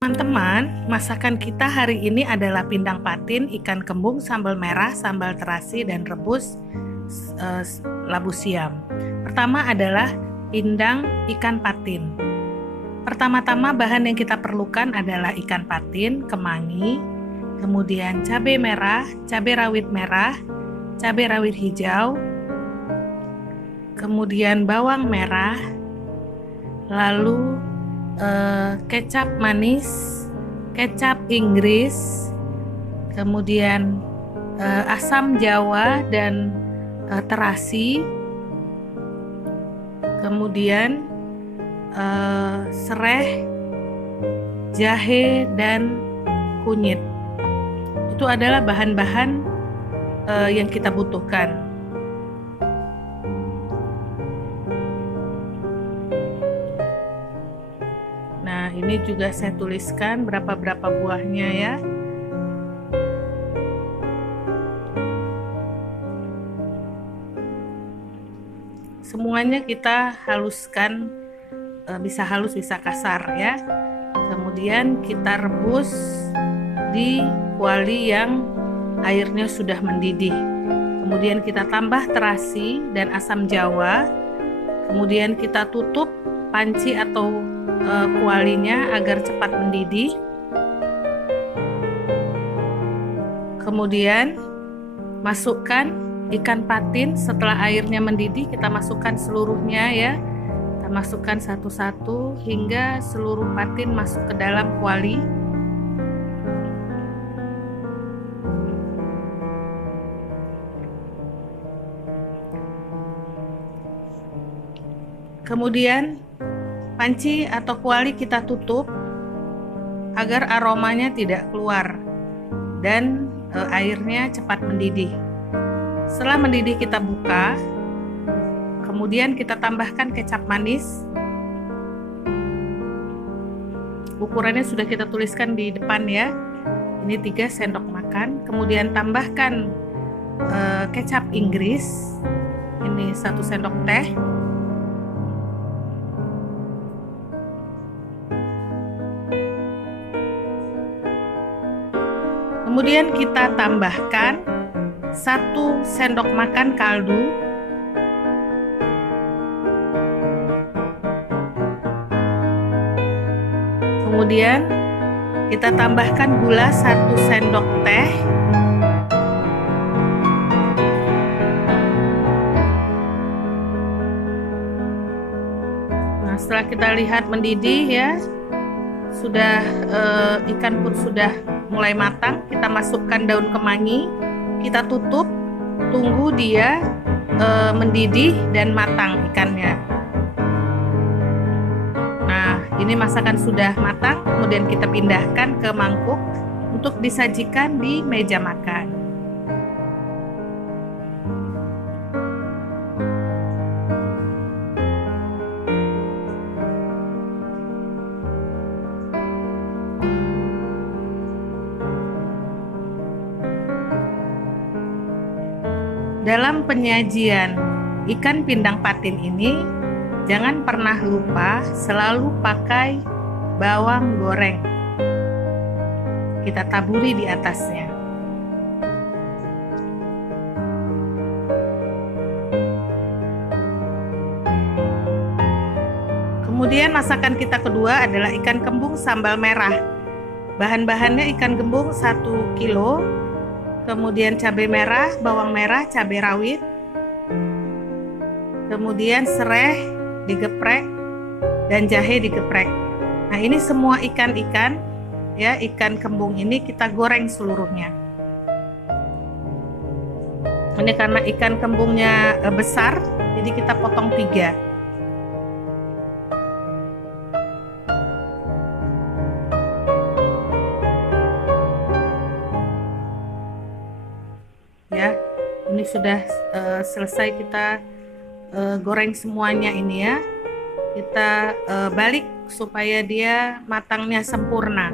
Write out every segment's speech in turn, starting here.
Teman-teman, masakan kita hari ini adalah pindang patin, ikan kembung, sambal merah, sambal terasi, dan rebus labu siam. Pertama adalah pindang ikan patin. Pertama-tama bahan yang kita perlukan adalah ikan patin, kemangi, kemudian cabai merah, cabai rawit merah, cabai rawit hijau, kemudian bawang merah, lalu kecap manis, kecap Inggris, kemudian asam jawa dan terasi, kemudian sereh, jahe, dan kunyit. Itu adalah bahan-bahan yang kita butuhkan. Nah, ini juga saya tuliskan berapa buahnya ya. Semuanya kita haluskan, bisa halus bisa kasar ya. Kemudian kita rebus di kuali yang airnya sudah mendidih. Kemudian kita tambah terasi dan asam jawa. Kemudian kita tutup panci atau kualinya agar cepat mendidih. Kemudian masukkan ikan patin. Setelah airnya mendidih, kita masukkan seluruhnya ya. Kita masukkan satu-satu hingga seluruh patin masuk ke dalam kuali. Kemudian panci atau kuali kita tutup agar aromanya tidak keluar dan airnya cepat mendidih. Setelah mendidih kita buka, kemudian kita tambahkan kecap manis. Ukurannya sudah kita tuliskan di depan ya. Ini 3 sendok makan. Kemudian tambahkan kecap Inggris. Ini 1 sendok teh. Kemudian kita tambahkan 1 sendok makan kaldu. Kemudian kita tambahkan gula 1 sendok teh. Nah, setelah kita lihat mendidih ya, sudah ikan pun sudah mulai matang, kita masukkan daun kemangi, kita tutup, tunggu dia mendidih dan matang ikannya. Nah, ini masakan sudah matang, kemudian kita pindahkan ke mangkuk untuk disajikan di meja makan. Dalam penyajian ikan pindang patin ini, jangan pernah lupa selalu pakai bawang goreng. Kita taburi di atasnya. Kemudian masakan kita kedua adalah ikan kembung sambal merah. Bahan-bahannya ikan kembung 1 kilo. Kemudian cabai merah, bawang merah, cabai rawit, kemudian sereh digeprek dan jahe digeprek. Nah, ini semua ikan-ikan ya, ikan kembung ini kita goreng seluruhnya. Ini karena ikan kembungnya besar, jadi kita potong 3. Ya, ini sudah selesai kita goreng semuanya ini ya. Kita balik supaya dia matangnya sempurna.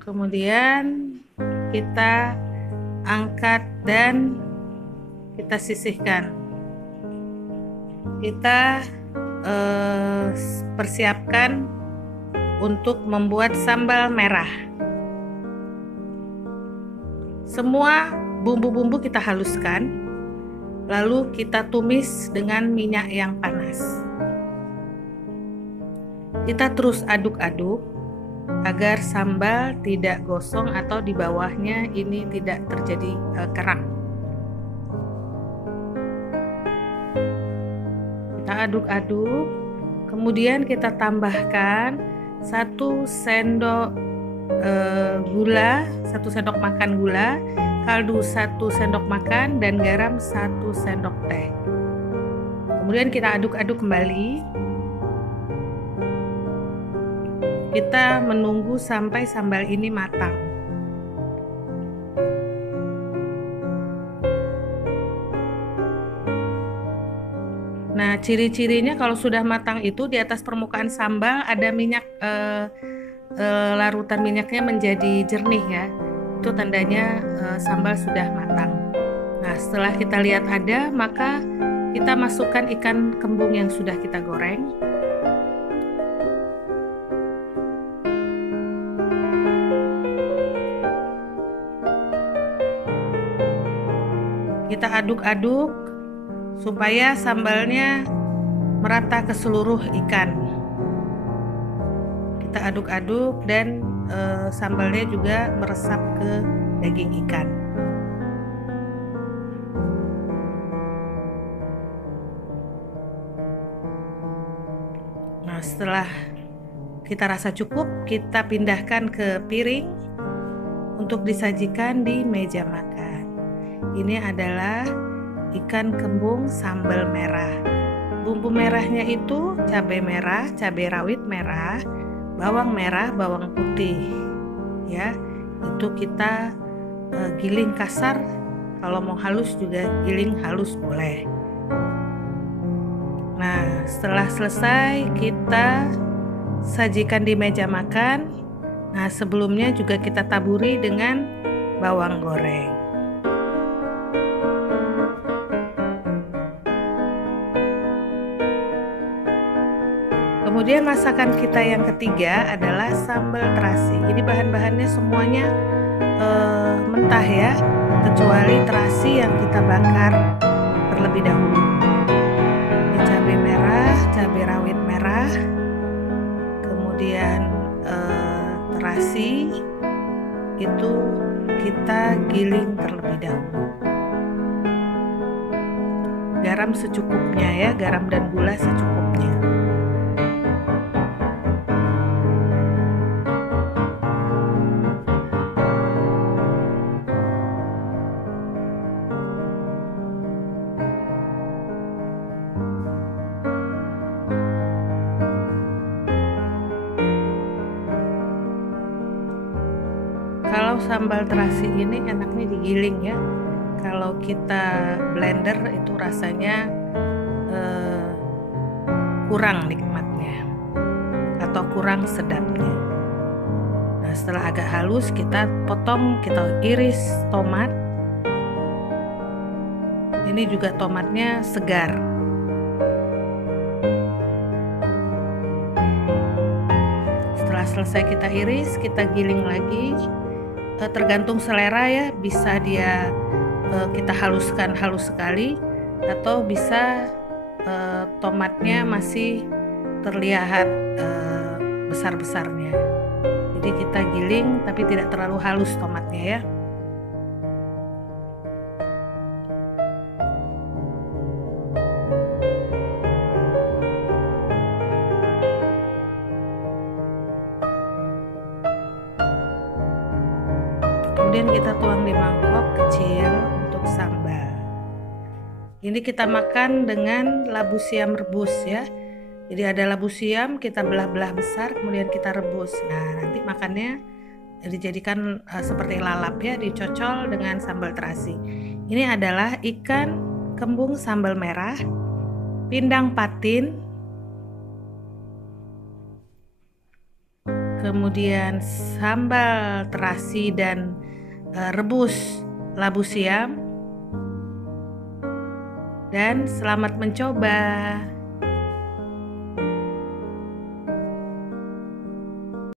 Kemudian kita angkat dan kita sisihkan. Kita persiapkan untuk membuat sambal merah. Semua bumbu-bumbu kita haluskan, lalu kita tumis dengan minyak yang panas. Kita terus aduk-aduk agar sambal tidak gosong atau di bawahnya ini tidak terjadi kerak. Kita aduk-aduk, kemudian kita tambahkan 1 sendok gula, 1 sendok makan gula, kaldu 1 sendok makan, dan garam 1 sendok teh. Kemudian kita aduk-aduk kembali. Kita menunggu sampai sambal ini matang. Nah, ciri-cirinya kalau sudah matang itu di atas permukaan sambal ada minyak, larutan minyaknya menjadi jernih ya. Itu tandanya sambal sudah matang. Nah, setelah kita lihat ada, maka kita masukkan ikan kembung yang sudah kita goreng. Kita aduk-aduk supaya sambalnya merata ke seluruh ikan. Kita aduk-aduk dan sambalnya juga meresap ke daging ikan. Nah, setelah kita rasa cukup, kita pindahkan ke piring untuk disajikan di meja makan. Ini adalah ikan kembung sambal merah. Bumbu merahnya itu cabai merah, cabai rawit merah, bawang merah, bawang putih. Ya, itu kita giling kasar. Kalau mau halus juga giling halus boleh. Nah, setelah selesai kita sajikan di meja makan. Nah, sebelumnya juga kita taburi dengan bawang goreng. Kemudian masakan kita yang ketiga adalah sambal terasi. Ini bahan-bahannya semuanya mentah ya, kecuali terasi yang kita bakar terlebih dahulu. Ini cabai merah, cabai rawit merah, kemudian terasi itu kita giling terlebih dahulu. Garam secukupnya ya, garam dan gula secukupnya. Kalau sambal terasi ini enaknya digiling ya. Kalau kita blender itu rasanya kurang nikmatnya atau kurang sedapnya. Nah, setelah agak halus kita potong, kita iris tomat. Ini juga tomatnya segar. Setelah selesai kita iris, kita giling lagi. Tergantung selera ya, bisa dia kita haluskan halus sekali, atau bisa tomatnya masih terlihat besar-besarnya. Jadi kita giling tapi tidak terlalu halus tomatnya ya. Kemudian kita tuang di mangkok kecil untuk sambal. Ini kita makan dengan labu siam rebus ya. Jadi ada labu siam, kita belah-belah besar, kemudian kita rebus. Nah, nanti makannya dijadikan seperti lalap ya, dicocol dengan sambal terasi. Ini adalah ikan kembung sambal merah, pindang patin, kemudian sambal terasi dan rebus labu siam, dan selamat mencoba.